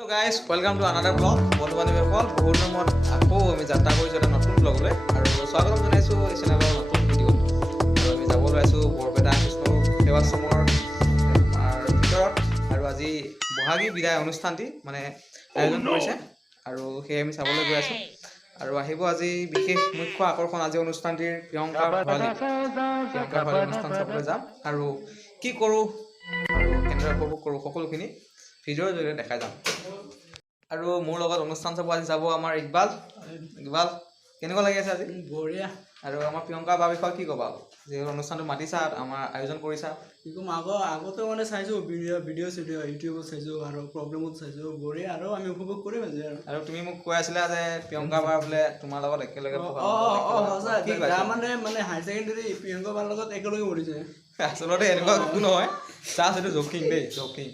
Hello guys, welcome to another vlog. বন্ধু বান্ধৱীসকল বহুত দিনৰ আকৌ আমি যাত্ৰা কৰিছোঁ এটা নতুন ব্লগলৈ আৰু স্বাগতম জনাইছোঁ এই চেনেলৰ নতুন ভিডিঅ'ত। আৰু আমি যাব ওলাইছোঁ বৰপেটা কৃষ্ণ সেৱাশ্ৰমৰ ভিতৰত আৰু আজি বহাগী বিদায় অনুষ্ঠানটি মানে আয়োজন কৰিছে আৰু সেই আমি চাবলৈ গৈ আছোঁ। আৰু আহিব আজি বিশেষ মুখ্য আকৰ্ষণ আজি অনুষ্ঠানটিৰ প্ৰিয়ংকা ভৰালী অনুষ্ঠান চাবলৈ যাম আৰু কি কৰোঁ আৰু কেনেদৰে উপভোগ কৰোঁ সকলোখিনি ভিডিঅ'ৰ জৰিয়তে দেখাই যাম। আৰু মোৰ লগত অনুষ্ঠান চাব আজি যাব আমাৰ ইকবাল কেনেকুৱা লাগি আছে আজি? বঢ়িয়া। আৰু আমাৰ প্ৰিয়ংকা বা বিষয়ে কি ক'বা? যিহেতু অনুষ্ঠানটো মাতিছা আমাৰ আয়োজন কৰিছা। কি ক'ম আগতে মানে চাইছোঁ ভিডিঅ' চিডিঅ' ইউটিউবত চাইছোঁ আৰু প্ৰগ্ৰেমত চাইছোঁ বঢ়িয়া আৰু আমি উপভোগ কৰিম আজি। আৰু তুমি মোক কৈ আছিলা যে প্ৰিয়ংকা বাৰ বোলে তোমাৰ লগত একেলগে মানে হাই ছেকেণ্ডেৰী প্ৰিয়ংকা বাৰ লগত একেলগে পঢ়িছে। আচলতে এনেকুৱা একো নহয়, জাষ্ট এইটো জকিং দেই, জকিং।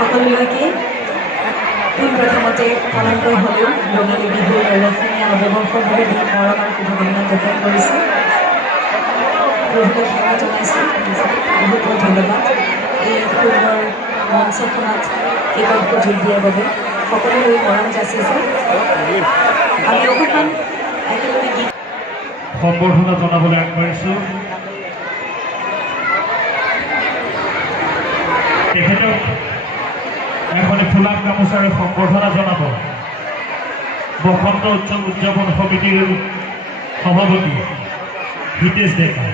সকলোলৈকে পোনপ্ৰথমতে পালনকৈ হ'লেও ৰঙালী বিহুৰ ৰসমীয়া নৱবৰ্ষভাৱে দি মৰম আৰু শুভকামনা জ্ঞাপন কৰিছোঁ। প্ৰভুলৈ সেৱা জনাইছোঁ, বহুত বহুত ধন্যবাদ এই সুন্দৰ মঞ্চখনত কেইবাৰ সুযোগ দিয়াৰ বাবে। সকলোলৈ মৰম যাচিছোঁ। আমি অকণমান একেলগে গীত সম্বৰ্ধনা জনাবলৈ আগবাঢ়িছোঁ। তেখেতক এখনে ফুলাম গামোচাৰে সম্বৰ্ধনা জনাব বসন্ত উৎসৱ উদযাপন সমিতিৰ সভাপতি হিতেশ ডেকা।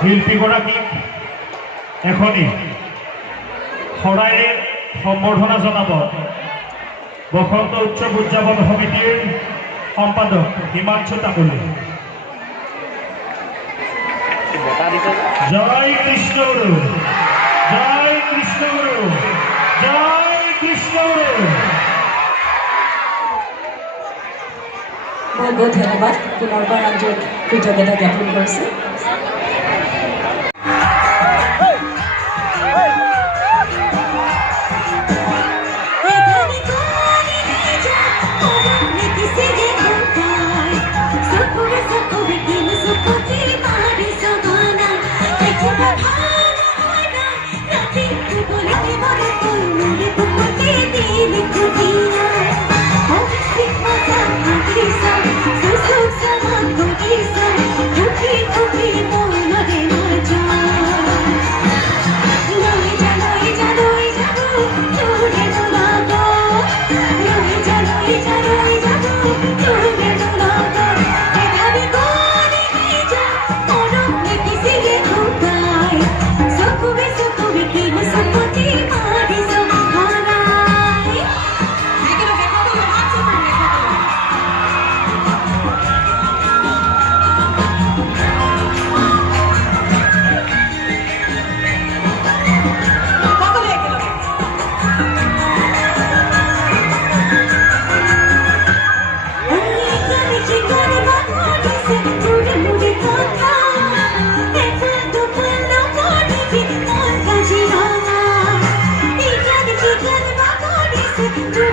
শিল্পীগৰাকীক এখনি শৰাইৰে সম্বৰ্ধনা জনাব বসন্ত উৎসৱ উদযাপন সমিতিৰ সম্পাদক হিমাংশু তামুলী। জয় কৃষ্ণগুৰু, জয় কৃষ্ণগুৰু, জয় কৃষ্ণগুৰু। বহুত বহুত ধন্যবাদ, পুনৰবাৰ আন্তৰিক কৃতজ্ঞতা জ্ঞাপন কৰিছোঁ। Thank you.